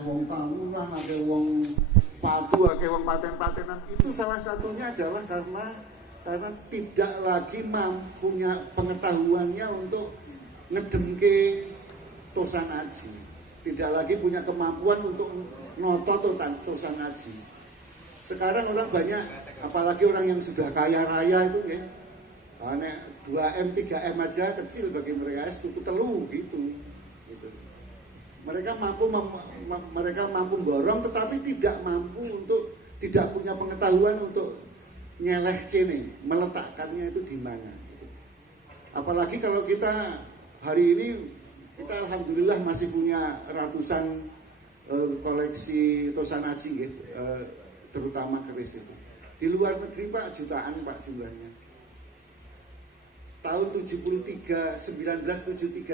akeh wong tawuran, akeh wong padu, akeh wong paten-patenan. Itu salah satunya adalah karena tidak lagi punya pengetahuannya untuk ngedemke tosan aji. Tidak lagi punya kemampuan untuk noto tosan aji. Sekarang orang banyak, apalagi orang yang sudah kaya raya itu ya, karena 2M, 3M aja kecil bagi mereka, tuku telu gitu. Mereka mampu borong, tetapi tidak punya pengetahuan untuk nyeleh kene, meletakkannya itu di mana. Apalagi kalau kita hari ini, kita alhamdulillah masih punya ratusan koleksi tosan aji, terutama keris itu. Di luar negeri Pak, jutaan Pak jumlahnya. Tahun 1973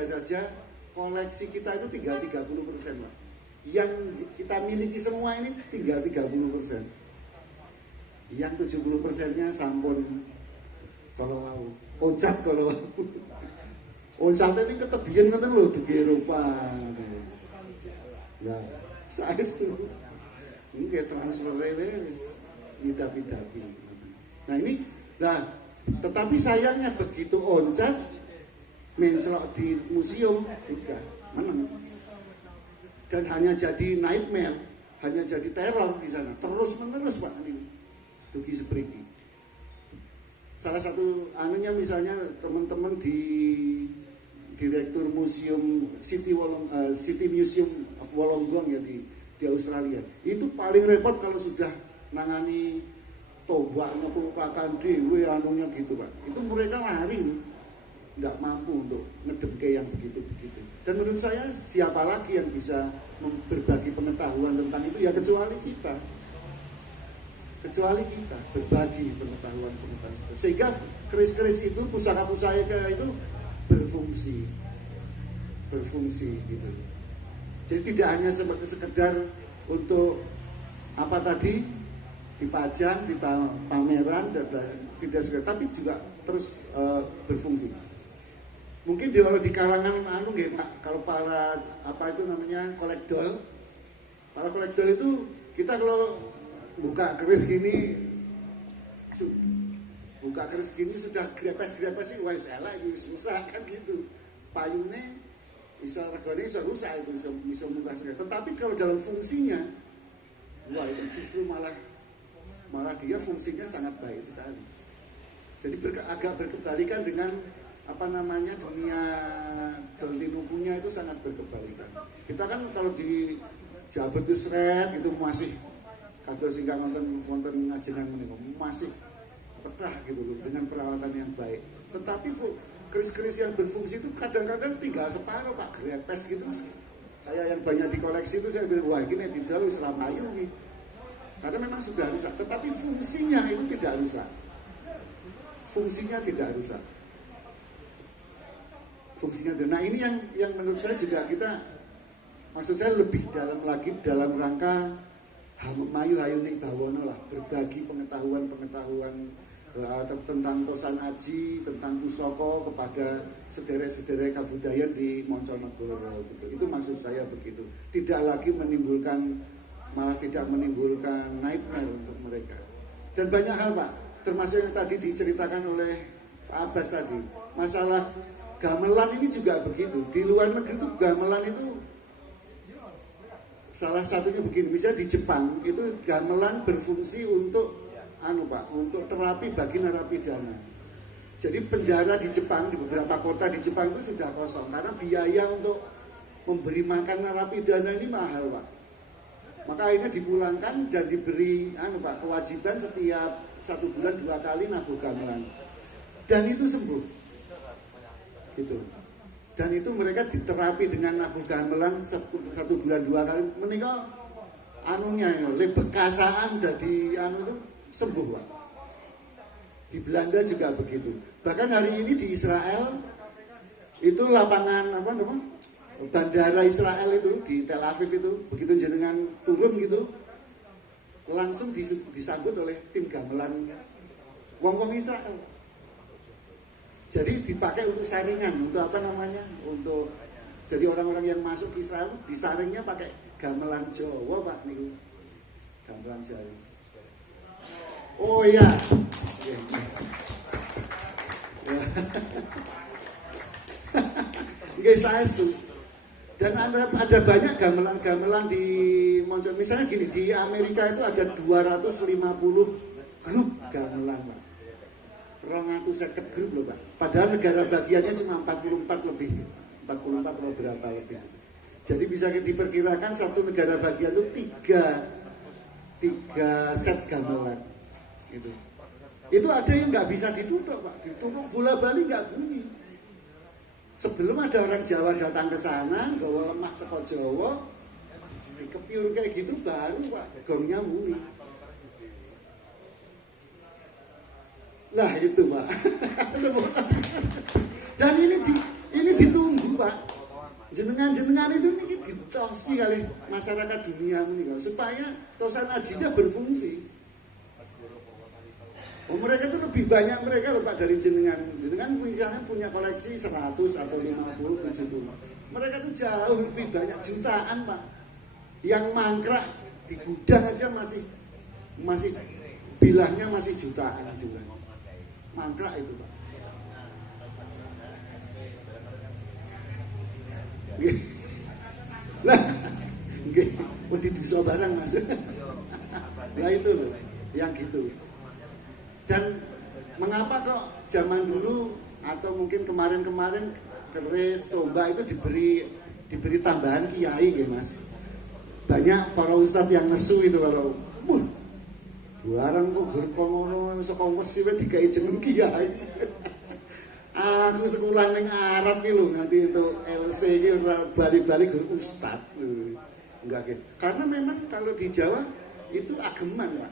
saja koleksi kita itu tinggal 30%, Pak. Yang kita miliki semua ini tinggal 30%. Yang 70%-nya sampun kalau mau oncat kalau mau. Oncat ini ketebian ngoten lho di Eropa. Nah, saya itu ini kayak transfer wis bida-bidapi. Nah ini, tetapi sayangnya begitu oncat mencelok di museum juga menang. Dan hanya jadi nightmare, hanya jadi teror di sana. Terus menerus Pak ini. Dugi seperti. Salah satu anunya misalnya teman-teman di Direktur Museum City Museum of Wollongong ya di Australia. Itu paling repot kalau sudah nangani tombak merupakan dewe anunya gitu Pak. Itu mereka lari, nggak mampu untuk ngedemke yang begitu-begitu. Dan menurut saya siapa lagi yang bisa berbagi pengetahuan tentang itu ya kecuali kita berbagi pengetahuan sehingga keris-keris itu, pusaka-pusaka itu berfungsi gitu. Jadi tidak hanya sekedar untuk apa tadi dipajang, di pameran, tidak sekedar, tapi juga terus berfungsi. Mungkin di kalangan Pak, kalau para kolektor, para kolektor itu kita kalau buka keris gini sudah grepes sih, wah salah itu susah kan gitu. Payungnya bisa regane bisa rusak itu bisa muka sekali. Tetapi kalau dalam fungsinya, wah itu justru malah dia fungsinya sangat baik sekali. Jadi agak berkebalikan dengan dunia tinubunya itu sangat berkebalikan. Kita kan kalau di Jabat itu seret itu masih kados singkang wonten ngajengan menika masih betah gitu loh dengan perawatan yang baik. Tetapi keris-keris yang berfungsi itu kadang-kadang tinggal separuh Pak, grepes gitu. Kayak yang banyak di koleksi itu saya bilang, wah ini tidak wis ramayu nih. Karena memang sudah rusak, tetapi fungsinya itu tidak rusak. Nah ini yang menurut saya juga maksud saya lebih dalam lagi dalam rangka mayu hayuning bawono lah, berbagi pengetahuan tentang tosan aji, tentang pusaka kepada sederek-sederek kabudayan di Monconegoro gitu. Itu maksud saya begitu. Tidak lagi malah tidak menimbulkan nightmare untuk mereka. Dan banyak hal Pak, termasuk yang tadi diceritakan oleh Pak Abbas tadi, masalah gamelan ini juga begitu. Di luar negeri itu gamelan itu salah satunya begini, misalnya di Jepang itu gamelan berfungsi untuk untuk terapi bagi narapidana. Jadi penjara di Jepang, di beberapa kota di Jepang itu sudah kosong karena biaya untuk memberi makan narapidana ini mahal Pak. Maka akhirnya dipulangkan dan diberi kewajiban setiap 1 bulan 2 kali nabuh gamelan. Dan itu sembuh. Gitu. Dan itu mereka diterapi dengan nabuh gamelan 1 bulan 2 kali. Menika bekasaan dari itu sembuh Pak. Di Belanda juga begitu. Bahkan hari ini di Israel itu lapangan bandara Israel itu di Tel Aviv itu begitu jenengan turun gitu langsung disambut oleh tim gamelan wong-wong Israel. Jadi dipakai untuk saringan, untuk untuk jadi orang-orang yang masuk ke Israel disaringnya pakai gamelan Jawa Pak niku. Gamelan Jawa. Oh iya. Nggih saestu. Dan ada banyak gamelan-gamelan di Moncong. Misalnya gini, di Amerika itu ada 250 grup gamelan, Pak. 250 grup loh, Pak. Padahal negara bagiannya cuma 44 lebih. 44 atau berapa lebih. Jadi bisa diperkirakan satu negara bagian itu 3 set gamelan. Gitu. Itu ada yang nggak bisa ditutup, Pak. Ditutup bola bali nggak bunyi. Sebelum ada orang Jawa datang ke sana, gawa lemah saka Jawa, dikepiur kayak gitu baru Pak gongnya bunyi. Lah itu Pak. Dan ini ditunggu Pak. Jenengan-jenengan itu nih ditosi kali masyarakat dunia ini supaya tosan ajinya berfungsi. Oh, mereka itu lebih banyak mereka loh Pak dari jenengan. Jenengan misalnya punya koleksi 100 atau 50, 70. Mereka itu jauh lebih banyak, jutaan Pak. Yang mangkrak di gudang aja masih bilahnya masih jutaan juga. Mangkrak itu Pak. Lah, nggih, wedi dosa barang Mas. Lah itu loh, yang gitu. Dan mengapa kok zaman dulu atau mungkin kemarin-kemarin keris, tombak itu diberi tambahan kiai ya Mas. Banyak para ustadz yang nesu itu kalau barang kok berkono saka wesi wae digawe jeneng kiai. Aku sekolah ning Arab ki lho nanti itu LC iki ora bali-bali guru ustad. Enggak gitu. Karena memang kalau di Jawa itu ageman, Pak.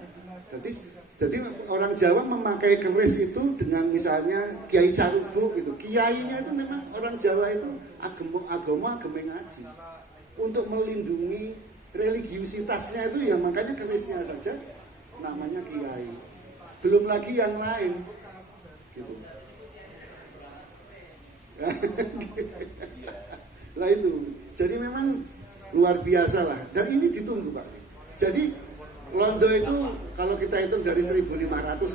Jadi orang Jawa memakai keris itu dengan misalnya Kiai Carubo gitu. Kiainya itu memang orang Jawa itu agama ngaji. Untuk melindungi religiusitasnya itu ya makanya kerisnya saja namanya kiai. Belum lagi yang lain. Gitu. Lah itu. Jadi memang luar biasa lah. Dan ini ditunggu Pak. Jadi Londo itu kalau kita hitung dari 1500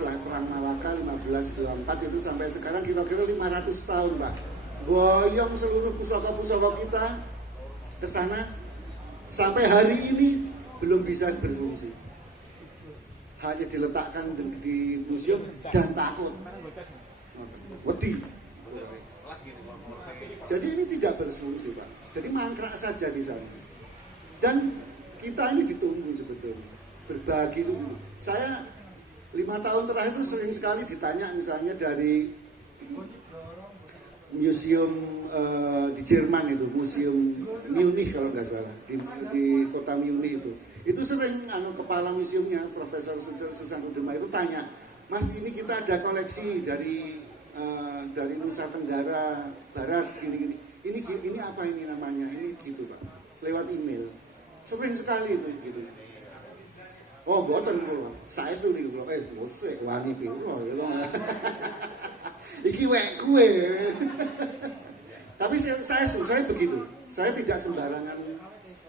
lah, Perang Malaka 1524 itu sampai sekarang kira-kira 500 tahun Pak. Boyong seluruh pusaka-pusaka kita ke sana sampai hari ini belum bisa berfungsi. Hanya diletakkan di museum dan takut. Wedi. Jadi ini tidak berfungsi Pak. Jadi mangkrak saja di sana. Dan kita ini ditunggu sebetulnya. Berbagi itu dulu. Saya 5 tahun terakhir itu sering sekali ditanya misalnya dari museum di Jerman itu, museum Munich kalau nggak salah di kota Munich itu sering kepala museumnya Profesor Susan Kudema itu tanya, Mas ini kita ada koleksi dari Nusa Tenggara Barat ini apa ini namanya ini gitu Pak lewat email sering sekali itu gitu. Oh, boten kula. Saestu niku kula. Wis wani piro ya. Iki wek kuwe. Tapi saya begitu. Saya tidak sembarangan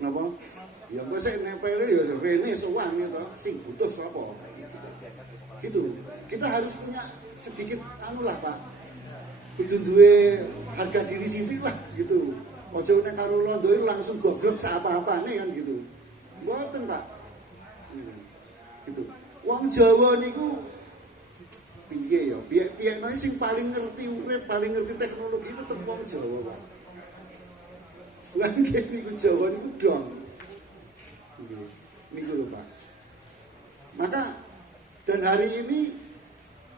napa? Ya kok sik nempel ya rene sowan ya to. Sing butuh sapa? Gitu. Kita harus punya sedikit lah Pak. Kudu duwe harga diri sithik lah gitu. Aja nek karo londo langsung gogrok sak apa-apane kan gitu. Mboten Pak. Gitu. Wong Jawa niku piye ya? Piye sing paling ngerti urip, paling ngerti teknologi itu tetep wong Jawa, Pak. Lan niku Jawa niku dong. Niku lho, Pak. Maka dan hari ini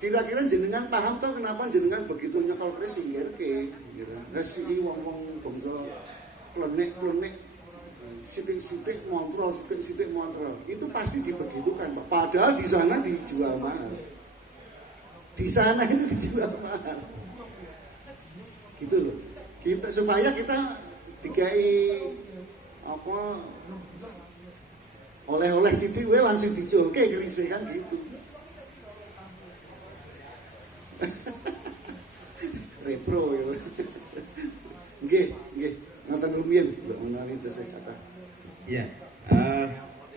kira-kira jenengan paham toh kenapa jenengan begitu nyekol keris pinggirke gitu. Wes iki wong-wong bangsa klenek-klenek sitik-sitik montrol. Itu pasti dibegitukan Pak. Padahal di sana dijual mahal. Di sana itu dijual mahal. Gitu loh. Supaya kita dikai oleh-oleh sidik we langsung dijolke kerise kan gitu. Repro ya. Nggih. Ngoten rumiyin lho menawi tesih kata. Ya,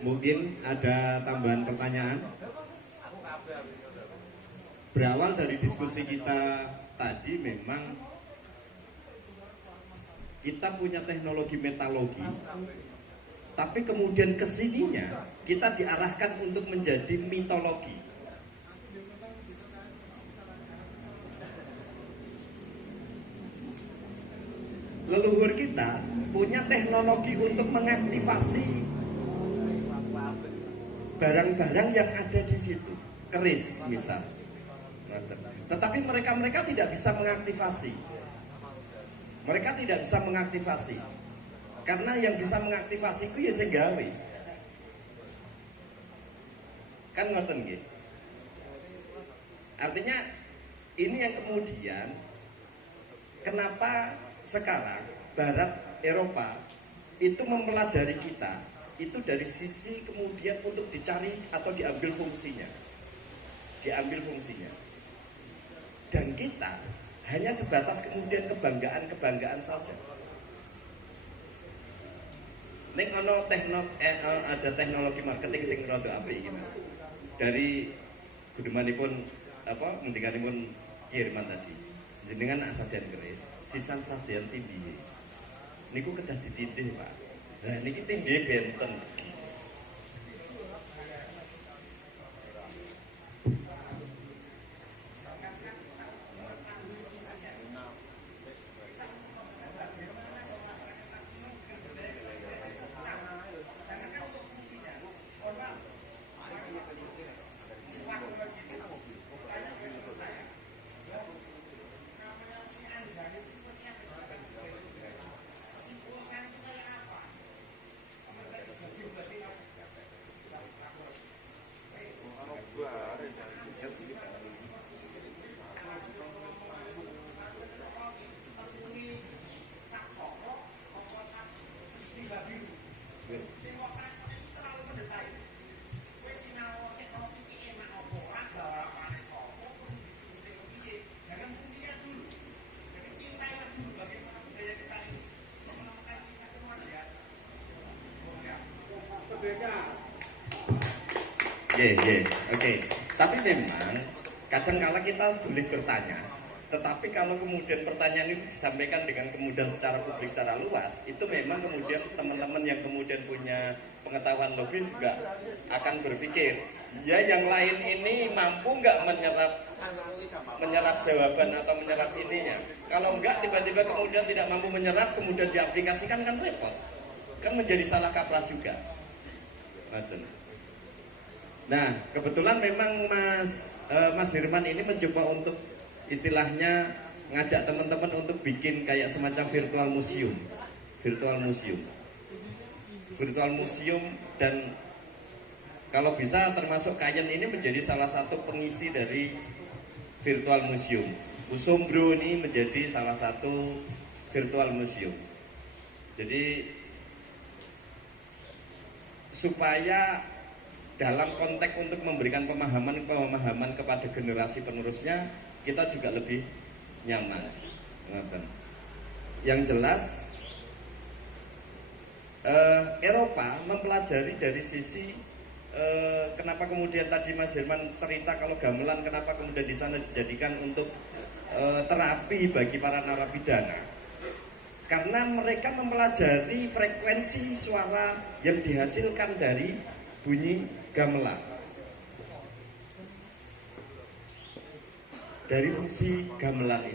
mungkin ada tambahan pertanyaan. Berawal dari diskusi kita tadi, memang kita punya teknologi metalogi, tapi kemudian kesininya kita diarahkan untuk menjadi mitologi. Leluhur kita punya teknologi untuk mengaktifasi barang-barang yang ada di situ, keris misal. Tetapi mereka tidak bisa mengaktifasi. Mereka tidak bisa mengaktifasi. Karena yang bisa mengaktifasi itu ya sing gawe. Kan ngoten nggih. Artinya ini yang kemudian kenapa sekarang Barat Eropa itu mempelajari kita itu dari sisi kemudian untuk dicari atau diambil fungsinya. Dan kita hanya sebatas kemudian kebanggaan saja. Ning ono ada teknologi marketing sing rada apik iki Mas. Dari gudemanipun ngendikanipun Kiriman tadi. Jenengan asadean keris, sisan sadean tindih. Niku kedah ditindih, Pak. Lah niki tindih benten. Oke. Tapi memang kadang-kala kita boleh bertanya, tetapi kalau kemudian pertanyaan itu disampaikan dengan kemudian secara publik, secara luas, itu memang kemudian teman-teman yang kemudian punya pengetahuan lebih juga akan berpikir, ya yang lain ini mampu nggak menyerap jawaban atau menyerap ininya. Kalau enggak tiba-tiba kemudian tidak mampu menyerap, kemudian diaplikasikan kan repot, kan menjadi salah kaprah juga. Nah, kebetulan memang Mas Hirman ini mencoba untuk istilahnya ngajak teman-teman untuk bikin kayak semacam virtual museum, dan kalau bisa termasuk Kayen ini menjadi salah satu pengisi dari virtual museum. Usombro ini menjadi salah satu virtual museum. Jadi supaya dalam konteks untuk memberikan pemahaman kepada generasi penerusnya, kita juga lebih nyaman. Yang jelas Eropa mempelajari dari sisi kenapa kemudian tadi Mas Hirman cerita kalau gamelan kenapa kemudian di sana dijadikan untuk terapi bagi para narapidana, karena mereka mempelajari frekuensi suara yang dihasilkan dari bunyi gamelan, dari fungsi gamelan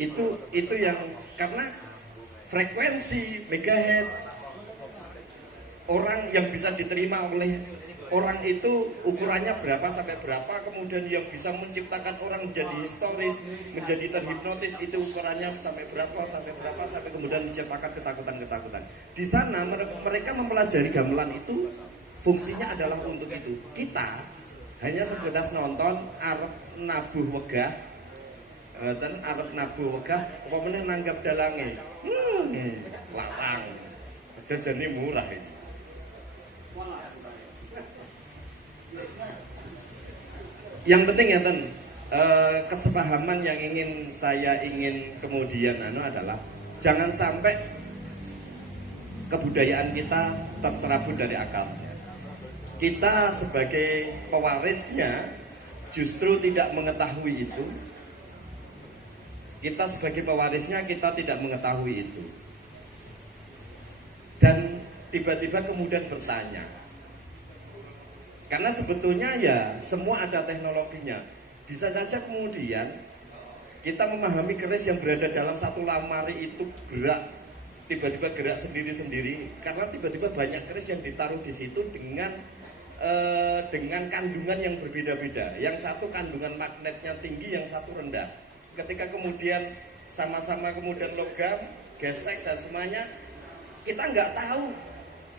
itu yang karena frekuensi megahertz orang yang bisa diterima oleh orang itu ukurannya berapa sampai berapa, kemudian yang bisa menciptakan orang menjadi histeris, menjadi terhipnotis itu ukurannya sampai berapa sampai kemudian menciptakan ketakutan. Di sana mereka mempelajari gamelan itu fungsinya adalah untuk itu. Kita hanya sebatas nonton arep nabuh wegah, apa meneh nanggap dalange. Larang. Jajane murah itu. Yang penting ya kesepahaman yang saya ingin kemudian adalah jangan sampai kebudayaan kita tercerabut dari akalnya. Kita sebagai pewarisnya justru tidak mengetahui itu. Kita sebagai pewarisnya kita tidak mengetahui itu. Dan tiba-tiba kemudian bertanya. Karena sebetulnya ya semua ada teknologinya. Bisa saja kemudian kita memahami keris yang berada dalam satu lamari itu gerak, tiba-tiba gerak sendiri-sendiri. Karena tiba-tiba banyak keris yang ditaruh di situ dengan kandungan yang berbeda-beda. Yang satu kandungan magnetnya tinggi, yang satu rendah. Ketika kemudian sama-sama kemudian logam, gesek dan semuanya, kita nggak tahu.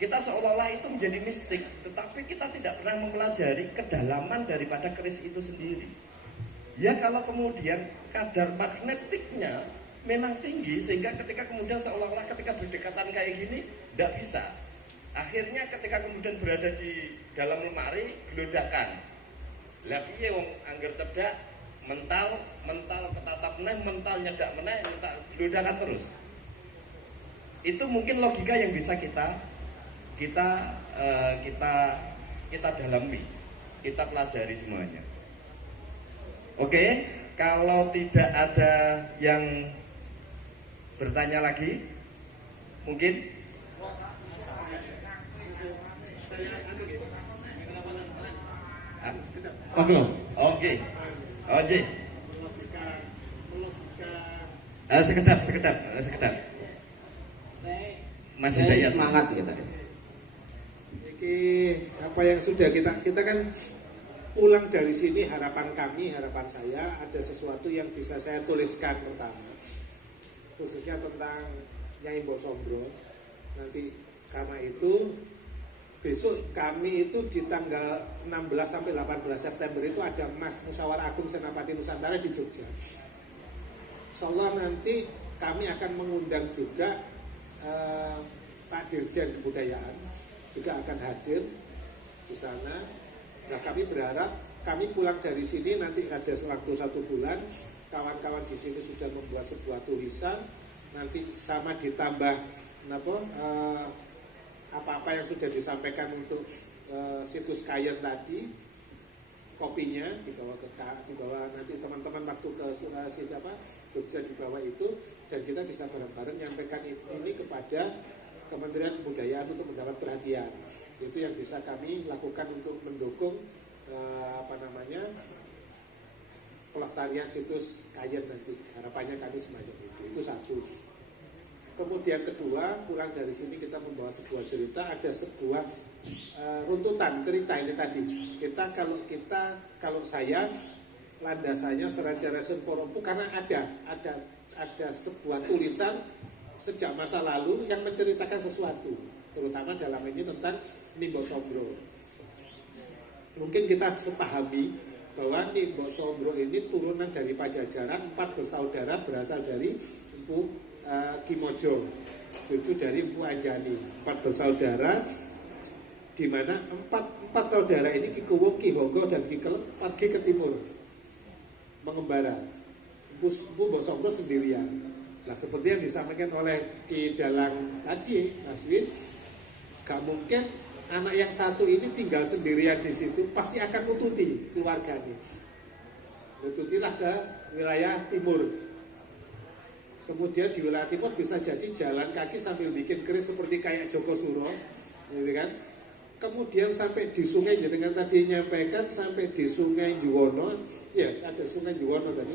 Kita seolah-olah itu menjadi mistik, tetapi kita tidak pernah mempelajari kedalaman daripada keris itu sendiri. Ya kalau kemudian kadar magnetiknya memang tinggi, sehingga ketika kemudian seolah-olah ketika berdekatan kayak gini, tidak bisa. Akhirnya ketika kemudian berada di dalam lemari, gelodakan. Lah piye wong angger cedak, mental ketatap meneh, mental nyedak meneh, mental gelodakan terus. Itu mungkin logika yang bisa kita dalami, kita pelajari semuanya. Oke, kalau tidak ada yang bertanya lagi, mungkin Oke. Sekedap. Masih daya semangat kita. Ini apa yang sudah kita kan pulang dari sini, harapan saya ada sesuatu yang bisa saya tuliskan pertama, khususnya tentang Nyai Mbok Sombro. Nanti karena itu besok kami itu di tanggal 16 sampai 18 September itu ada Mas Musyawarah Agung Senapati Nusantara di Jogja. Insyaallah nanti kami akan mengundang juga Pak Dirjen Kebudayaan juga akan hadir di sana. Nah, kami berharap kami pulang dari sini nanti ada waktu 1 bulan, kawan-kawan di sini sudah membuat sebuah tulisan, nanti sama ditambah apa-apa yang sudah disampaikan untuk situs Kayen tadi, kopinya dibawa nanti teman-teman waktu ke Jogja dibawa itu, dan kita bisa bareng-bareng menyampaikan ini kepada Kementerian Kebudayaan untuk mendapat perhatian. Itu yang bisa kami lakukan untuk mendukung pelestarian situs Kayen nanti. Harapannya kami semacam itu. Itu satu. Kemudian kedua, pulang dari sini kita membawa sebuah cerita, ada sebuah runtutan cerita ini tadi. Kalau saya landasannya Seraja Resun Porompu karena ada sebuah tulisan sejak masa lalu yang menceritakan sesuatu, terutama dalam ini tentang Mbok Sombro. Mungkin kita sepahami bahwa Mbok Sombro ini turunan dari Pajajaran, 4 bersaudara berasal dari Empu Kimojo, cucu dari Empu Anjani. 4 bersaudara, di mana empat saudara ini Ki Kuwung, Ki Honggo, dan Ki Kelep pergi ke timur mengembara. Empu Mbok Sombro sendirian. Nah, seperti yang disampaikan oleh Ki Dalang tadi, Naswin, gak mungkin anak yang satu ini tinggal sendirian di situ, pasti akan nututi keluarganya. Nututilah ke wilayah timur. Kemudian di wilayah timur bisa jadi jalan kaki sambil bikin keris seperti kayak Joko Suro, gitu kan? Kemudian sampai di sungai, dengan tadi nyampaikan sampai di Sungai Juwono, ya ada Sungai Juwono tadi,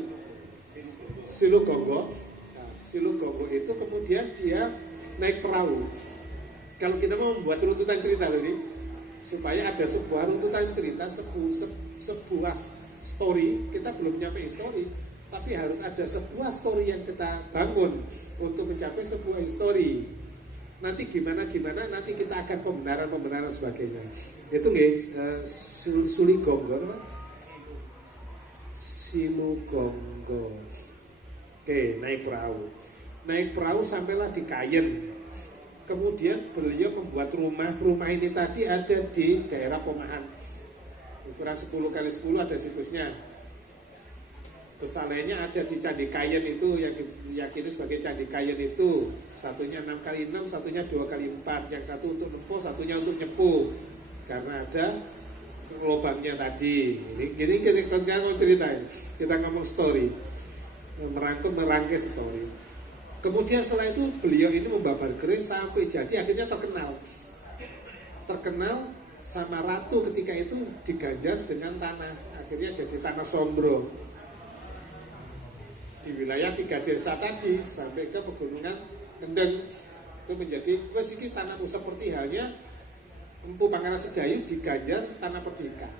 Silugonggo. Silugonggo itu kemudian dia naik perahu. Kalau kita mau membuat runtutan cerita loh ini, supaya ada sebuah runtutan cerita, sebuah story, kita belum nyampe story, tapi harus ada sebuah story yang kita bangun untuk mencapai sebuah story. Nanti gimana, nanti kita akan pembenaran sebagainya. Itu guys, Silugonggo, Silugonggo. Oke, naik perahu sampailah di Kayen. Kemudian beliau membuat rumah ini tadi ada di daerah Pomahan, ukuran 10 kali 10 ada situsnya. Pesalainya ada di Candi Kayen itu yang diyakini sebagai Candi Kayen itu. Satunya 6x6, satunya 2x4. Yang satu untuk nempuh, satunya untuk nyepuh. Karena ada lubangnya tadi. Ini kita mau ceritain. Kita ngomong story. Merangkai story. Kemudian setelah itu beliau ini membabar keris sampai jadi akhirnya terkenal sama ratu ketika itu diganjar dengan tanah. Akhirnya jadi tanah Sombro di wilayah 3 desa tadi sampai ke pegunungan Kendeng. Itu menjadi wes iki tanahmu, seperti halnya Empu Pangeran Sedayu diganjar tanah Perdikan.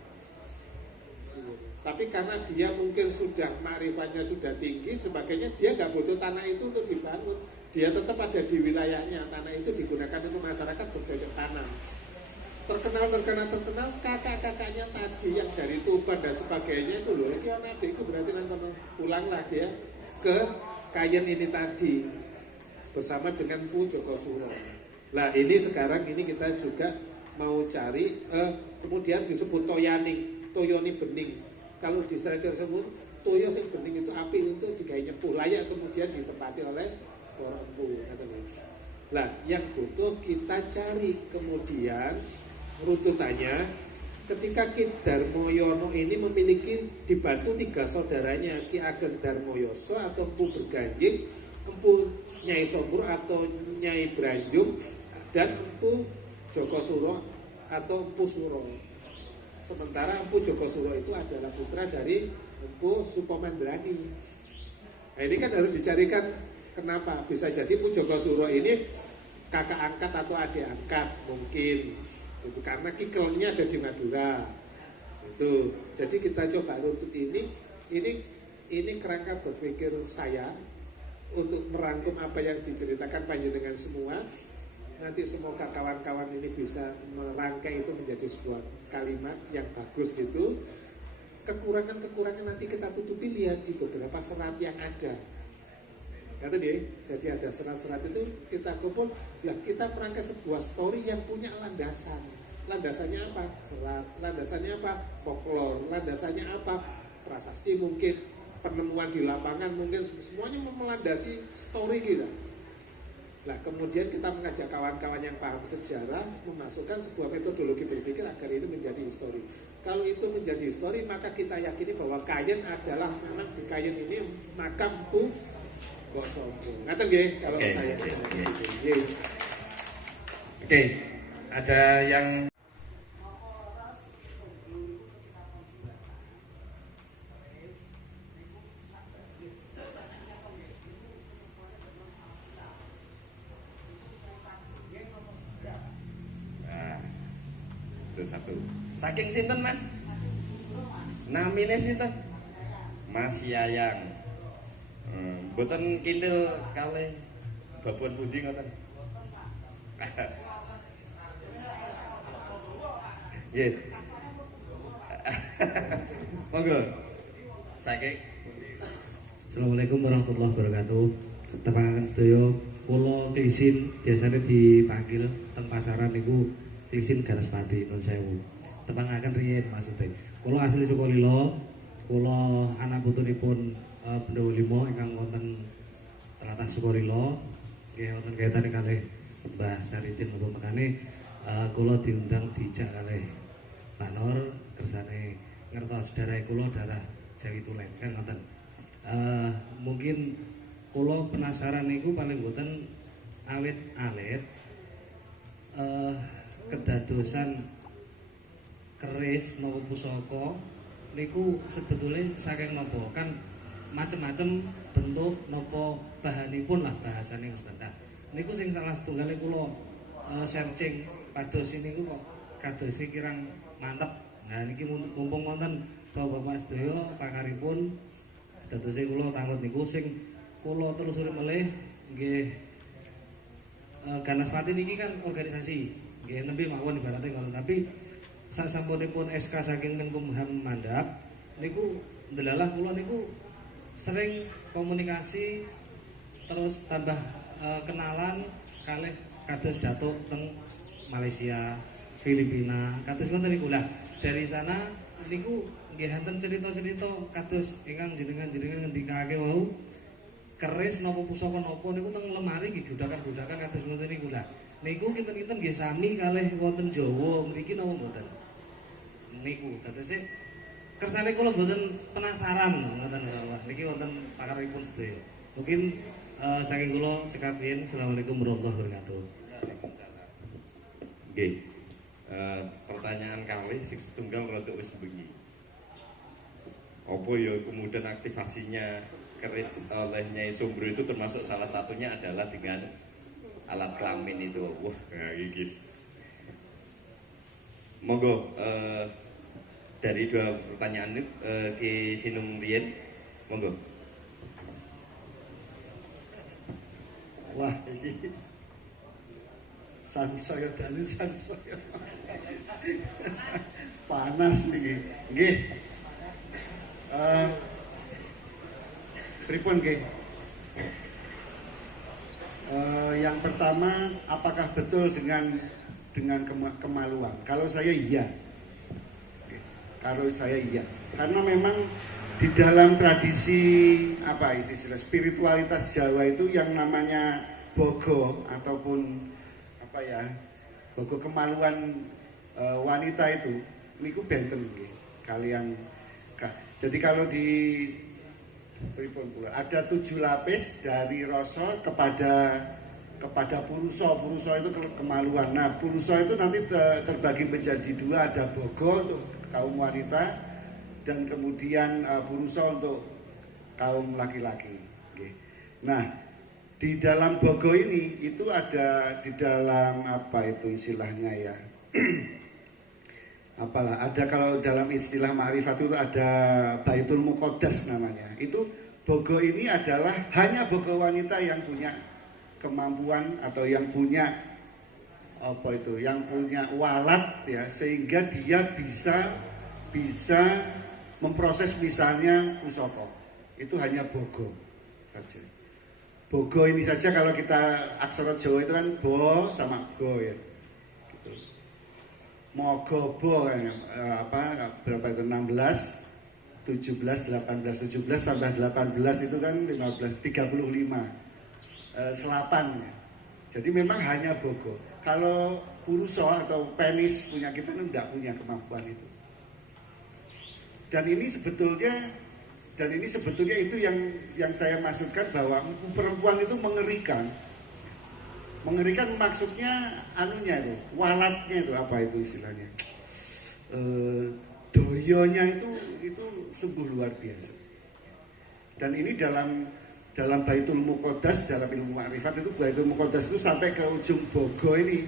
Tapi karena dia mungkin sudah makrifatnya sudah tinggi sebagainya, dia nggak butuh tanah itu untuk dibangun. Dia tetap ada di wilayahnya. Tanah itu digunakan untuk masyarakat bercocok tanam. Terkenal kakak-kakaknya tadi yang dari Tuban dan sebagainya itu loh. Ini anak adikku berarti nonton pulang lagi ya ke Kayen ini tadi bersama dengan Pu Joko Suro. Nah ini sekarang ini kita juga mau cari kemudian disebut toyoni bening. Kalau di secara tersebut toyo sing bening itu api untuk digawe nyepuh, layak kemudian ditempati oleh orang empu. Nah yang butuh kita cari kemudian rututannya ketika Ki Darmoyono ini memiliki dibantu 3 saudaranya, Ki Ageng Darmoyoso atau Empu Berganjing, Empu Nyai Sombur atau Nyai Branjung, dan Empu Joko Suro atau Empu Suro. Sementara Empu Joko Suro itu adalah putra dari Empu Sukomandrani. Nah ini kan harus dicarikan kenapa bisa jadi Empu Joko Suro ini kakak angkat atau adik angkat mungkin. Itu karena kikelnya ada di Madura. Itu. Jadi kita coba runtut ini kerangka berpikir saya untuk merangkum apa yang diceritakan panjenengan semua. Nanti semoga kawan-kawan ini bisa merangkai itu menjadi sebuah kalimat yang bagus gitu. Kekurangan-kekurangan nanti kita tutupi lihat di beberapa serat yang ada. Kata dia, jadi ada serat-serat itu kita kumpul, lah kita merangkai sebuah story yang punya landasan. Landasannya apa? Serat. Landasannya apa? Folklore. Landasannya apa? Prasasti mungkin, penemuan di lapangan mungkin, semuanya melandasi story kita. Nah kemudian kita mengajak kawan-kawan yang paham sejarah memasukkan sebuah metodologi berpikir agar ini menjadi histori. Kalau itu menjadi histori maka kita yakini bahwa Kayen adalah memang di Kayen ini makam Pu Gosombo. Ngaten nggih kalau saya. Oke, ada yang itu satu. Saking sinten Mas? Namine sinten? Mas Yayang. Mboten kintil kalih babon pundi ngoten. Nggih. Monggo. Saking. Assalamualaikum warahmatullahi wabarakatuh. Tepangaken sedaya, kula Klisin biasanya dipanggil teng pasaran niku Klisin Garaspati nun sewu. Tepangaken riyen maksudnya. Kula asli saka Lilo, kula anak putunipun Bendawa Lima ingkang wonten tlatah Sukarilo. Nggih wonten kaitane kalih Mbah Saridin napa mekane kula diundang dijak kalih Pak Nur kersane ngertos darah kula darah Jawi Tulen kan ngoten. Mungkin kula penasaran niku paling boten awit-awit kedadosan keris napa pusaka niku sebetulnya saking napa kan macem-macem bentuk napa bahanipun lah bahasane ngoten. Nah, niku sing salah setunggalé kula searching pados niku kok kados kirang mantep. Nah niki mumpung wonten Bapak-bapak sedaya pakaripun dadose kula tanggut niku sing kula telusuri melih nggih Ganaspati niki kan organisasi nggih nembe mawon ibaratnya ngoten, tapi sasampunipun SK saking Menkumham mandhap niku ndelalah kula niku sering komunikasi terus tambah kenalan kalih kados datuk teng Malaysia, Filipina, kados ngoten niku. Lah dari sana niku nggih hanten cerita-cerita kados ingkang jenengan ngendikake wau keris napa pusaka napa niku teng lemari nggih gudakan-gudakan kados ngoten niku lah. Niku kinten-kinten nggih sami kalih wonten Jawa mriki napa mboten? Niku kadose kersane kula mboten penasaran ngoten Pak. Niki wonten pakaripun sedaya. Mungkin saking kula cekap yen. Assalamualaikum warahmatullahi wabarakatuh. Nggih. Pertanyaan kali sing setunggal rada wis bengi. Apa ya kemudian aktivasinya keris oleh Nyai Sumbro itu termasuk salah satunya adalah dengan alat kelamin itu. Wah, guys. Monggo dari dua pertanyaan itu Ki Sinung Rien, monggo. Wah, ini sansaya dalu sansaya. Panas nih, nggih. Pripun nggih? Yang pertama, apakah betul dengan kemaluan? Kalau saya iya. Kalau saya iya. Karena memang di dalam tradisi apa istilah spiritualitas Jawa itu yang namanya bogo ataupun apa ya, bogo kemaluan wanita itu niku benten nggih kalian. Jadi kalau di ada 7 lapis dari rasa kepada purusa. Purusa itu kemaluan. Nah, purusa itu nanti terbagi menjadi 2, ada bogo untuk kaum wanita dan kemudian purusa untuk kaum laki-laki. Nah, di dalam bogo ini itu ada di dalam apa itu istilahnya ya? Apalah, ada kalau dalam istilah ma'rifat itu ada Baitul Muqaddas namanya. Itu bogo ini adalah hanya bogo wanita yang punya kemampuan atau yang punya apa itu, yang punya walat ya, sehingga dia bisa memproses misalnya pusaka. Itu hanya bogo saja. Bogo ini saja kalau kita aksara Jawa itu kan bo sama go ya. Gitu. Mogobo kan berapa itu 16 17 18 17 tambah 18 itu kan 15 35 selapan ya. Jadi memang hanya bogo. Kalau purusa atau penis punya kita kan tidak punya kemampuan itu. Dan ini sebetulnya itu yang saya maksudkan bahwa perempuan itu mengerikan. Mengerikan maksudnya anunya itu, walatnya itu apa itu istilahnya? Doyonya itu sungguh luar biasa. Dan ini dalam Baitul Muqaddas, dalam ilmu ma'rifat itu Baitul Muqaddas itu sampai ke ujung bogo ini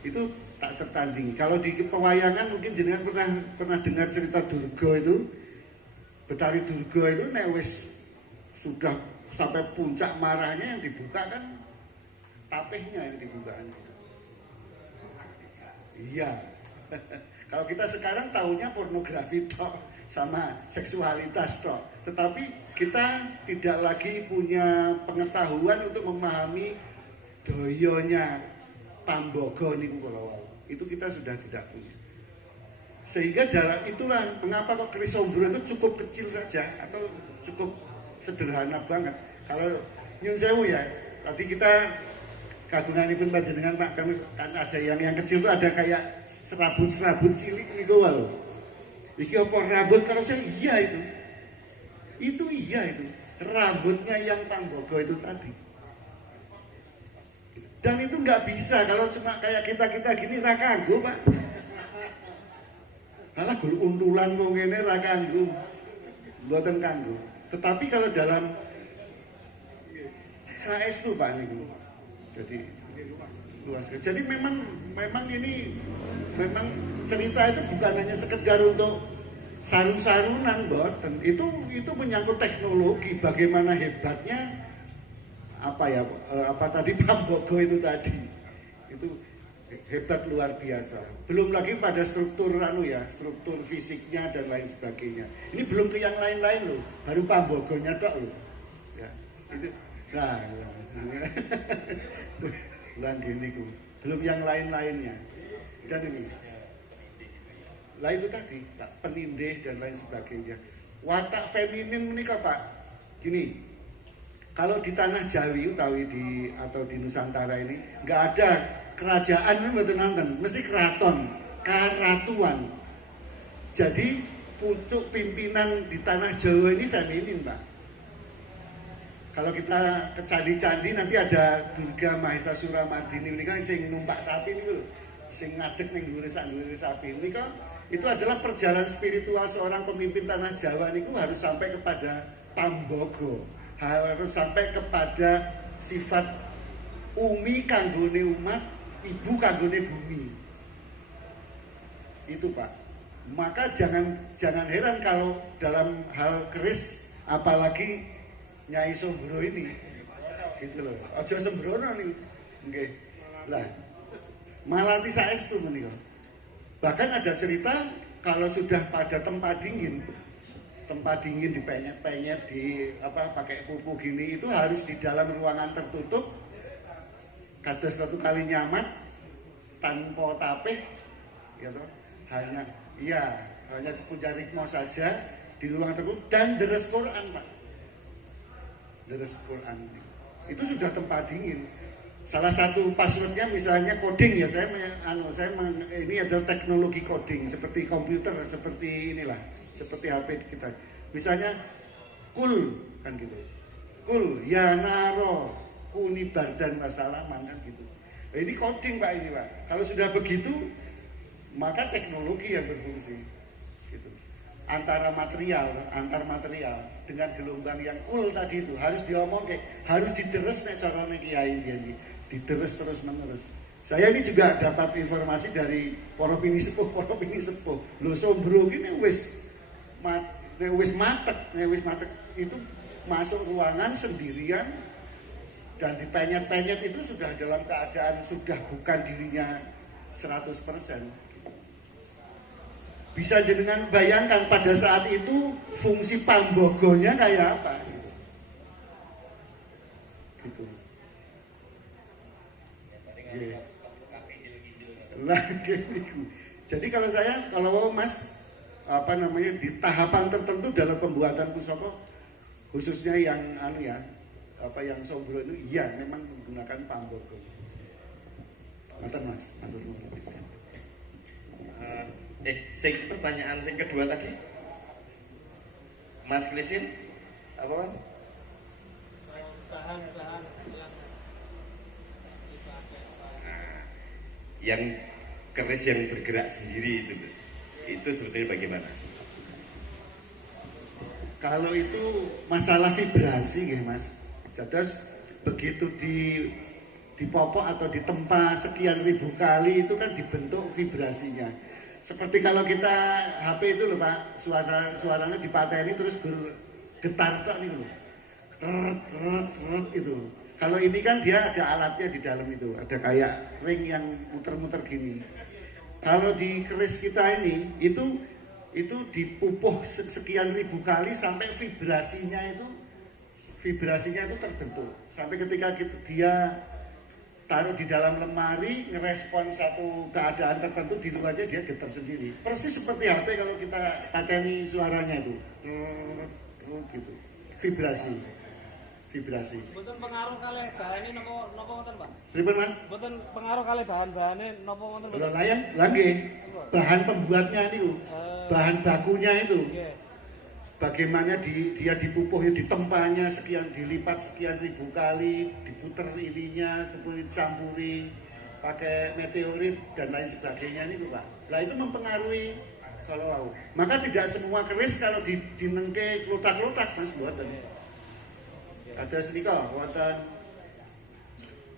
itu tak tertandingi. Kalau di pewayangan mungkin jenengan pernah dengar cerita Durga itu. Betari Durga itu nek wis sudah sampai puncak marahnya yang dibuka kan tapehnya yang dibuka. Iya. Kalau kita sekarang tahunya pornografi tok sama seksualitas tok. Tetapi kita tidak lagi punya pengetahuan untuk memahami doyonya Tambogo niku kala. Itu kita sudah tidak punya. Sehingga dalam itulah mengapa kok keris Sombro itu cukup kecil saja atau cukup sederhana banget. Kalau nyun sewu ya, tadi kita kagunganipun panjenengan Pak, kami kan ada yang kecil itu ada kayak serabut cilik niku wae. Iki apa rambut? Kalau saya iya itu. Itu iya itu. Rambutnya yang Tambogo itu tadi. Dan itu nggak bisa kalau cuma kayak kita gini ra kanggo, Pak. Alah gul untulan wong ngene ra kanggo. Mboten kanggo. Tetapi kalau dalam saestu Pak niku. Jadi luas. Jadi memang ini memang cerita itu bukan hanya sekedar untuk sarung-sarungan, boten. Itu menyangkut teknologi, bagaimana hebatnya apa tadi Tambogo itu tadi. Itu hebat luar biasa. Belum lagi pada struktur struktur fisiknya dan lain sebagainya. Ini belum ke yang lain-lain loh. Baru Tambogonya tok loh. Ya, itu bulan gini belum yang lain-lainnya. Dan ini Lah itu tadi, Pak, penindih dan lain sebagainya. Watak feminin menikah Pak, gini, kalau di tanah Jawi utawi atau di Nusantara ini nggak ada kerajaan betul nonton, mesti keraton, karatuan. Jadi pucuk pimpinan di tanah Jawa ini feminin Pak. Kalau kita ke candi-candi nanti ada Durga Mahesa Suramardini ini kan sing numpak sapi ini loh, sing ngadeg ning dhuwure sapi ini kan itu adalah perjalanan spiritual seorang pemimpin tanah Jawa ini harus sampai kepada Pambogo, harus sampai kepada sifat umi kanggone umat, ibu kanggone bumi. Itu Pak. Maka jangan heran kalau dalam hal keris apalagi Nyai Sombro ini gitu loh. Aja sembrono nih. Nggih. Lah malati saestu menika. Bahkan ada cerita kalau sudah pada tempat dingin dipenyet-penyet di pakai pupuk gini itu harus di dalam ruangan tertutup kados satu kali nyamat tanpa tapih gitu. Hanya puja rikmo saja di ruangan tertutup dan deres Quran Pak. Deres Quran itu sudah tempat dingin. Salah satu passwordnya misalnya coding ya, ini adalah teknologi coding seperti komputer, seperti inilah, seperti HP kita. Misalnya kul kan gitu, kul ya naro kuni bardan wasalaman kan gitu. Nah, ini coding Pak ini Pak. Kalau sudah begitu maka teknologi yang berfungsi gitu. Antar material dengan gelombang yang cool tadi itu harus diomong harus dideres nek carane kiai biyen diteres terus menerus. Saya ini juga dapat informasi dari para pini sepuh. Lho Sombro ini wis matek itu masuk ruangan sendirian dan dipenyet-penyet itu sudah dalam keadaan sudah bukan dirinya 100%. Bisa jenengan bayangkan pada saat itu fungsi Pambogonya kayak apa gitu. Lah gitu. Jadi kalau Mas di tahapan tertentu dalam pembuatan pusaka khususnya yang yang Sombro itu iya memang menggunakan Pambogo. Matur Mas, matur nuwun. Pertanyaan sing kedua tadi, Mas Klisin, apa Mas? Bahan Yang keris yang bergerak sendiri itu sebetulnya bagaimana? Kalau itu masalah vibrasi ya Mas. Terus begitu dipopok atau ditempa sekian ribu kali itu kan dibentuk vibrasinya. Seperti kalau kita HP itu loh Pak, suaranya dipateni terus getar tok nih loh. Itu. Kalau ini kan dia ada alatnya di dalam itu, ada kayak ring yang muter-muter gini. Kalau di keris kita ini itu dipupuh sekian ribu kali sampai vibrasinya itu terbentuk. Sampai ketika dia taruh di dalam lemari, ngerespon satu keadaan tertentu di luarnya dia getar sendiri. Persis seperti HP kalau kita pateni suaranya itu, gitu. Vibrasi. Mboten pengaruh kalih bahane napa wonten Pak? Pripun Mas? Mboten pengaruh kalih bahan-bahane napa wonten Lho nggih. Bahan pembuatnya itu, bahan bakunya itu. Bagaimana dia dipupuh, ditempanya dilipat sekian ribu kali, diputer ininya, kemudian campuri pakai meteorit dan lain sebagainya ini Pak. Nah itu mempengaruhi kalau maka tidak semua keris kalau dinengke klotak-klotak Mas buatan. Ada senika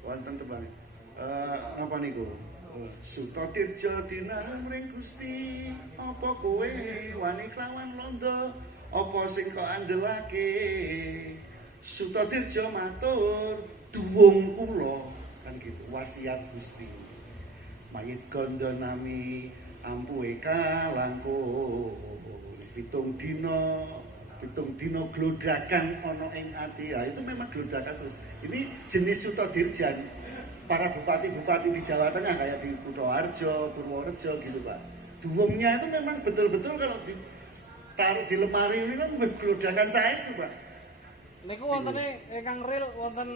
wonten tebang. Napa niku? Sutatirja dinamring Gusti, apa kowe wani klawan londo? Apa sing kok andelake? Sutatirja matur duwung kula kan gitu wasiat Gusti. Mayit kandha nami ampuhe kalangkung 7 dina glodakan ana ing ati. Ya itu memang glodakan terus. Ini jenis Sutadirjan. Para bupati-bupati di Jawa Tengah kayak di Kutoarjo, Purworejo gitu Pak. duwungnya itu memang betul-betul kalau ditaruh di lemari ini kan gelodakan size tuh Pak. Niku wontene ingkang real wonten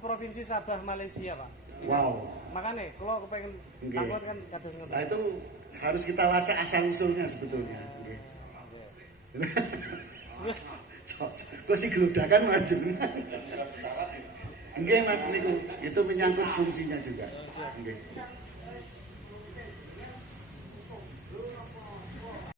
provinsi Sabah Malaysia, Pak. Wow. Makanya kalau kepengen Nggih. takut kan kados ngoten. Nah itu harus kita lacak asal usulnya sebetulnya. Nggih. Kok si gelodakan maju. Nggih Mas niku, itu menyangkut fungsinya juga. Nggih.